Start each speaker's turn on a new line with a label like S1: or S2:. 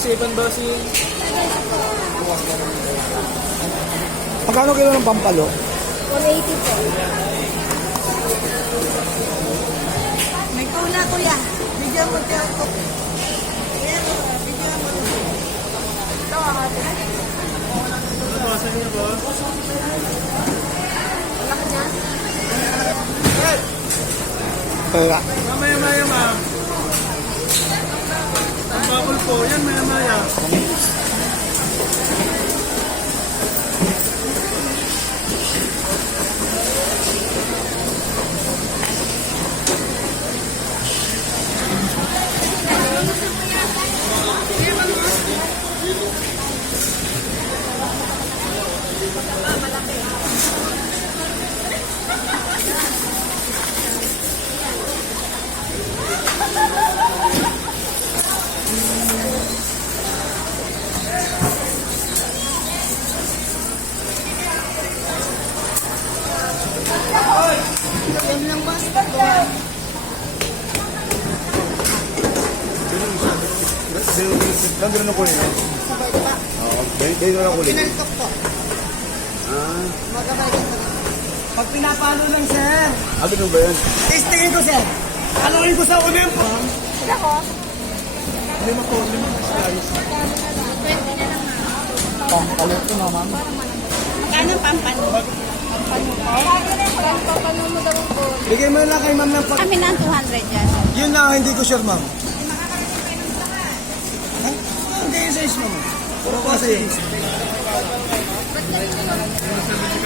S1: Sipan ba si...
S2: Magkano kilo ng pampalo?
S3: 180 po. May tuna, kuya. Bigyan mo siya ako. Bigyan mo. Ito,
S1: Bawasan niya ba?
S3: wala ka dyan?
S2: Kaya.
S1: Mamaya-maya, ma'am. Ang bubble po, yan maya-maya.
S3: Yan lang ba?
S2: Lang ganun ang kulay na?
S3: Sabay ba?
S2: Oo. Dahil lang kulay.
S3: Pinantok po.
S2: Ah.
S3: Magabay ka.
S1: Pag pinapalo lang, sir.
S2: Ganun ba yan?
S1: Testingin ko, sir. Haluin ko sa ulim.
S3: Sila ko?
S1: Lima slice.
S3: 20 na lang ha.
S2: Pampalo ito naman.
S3: Magkano ang pampano? Pampano ko? Pampano mo daw po.
S1: Bigay mo lang kay ma'am ng pag...
S3: Kami na ang 200 yan.
S1: Yun na, hindi ko sure, ma'am. Ha? Hindi yung size, ma'am. Puro ko size.
S3: Ba't ganito?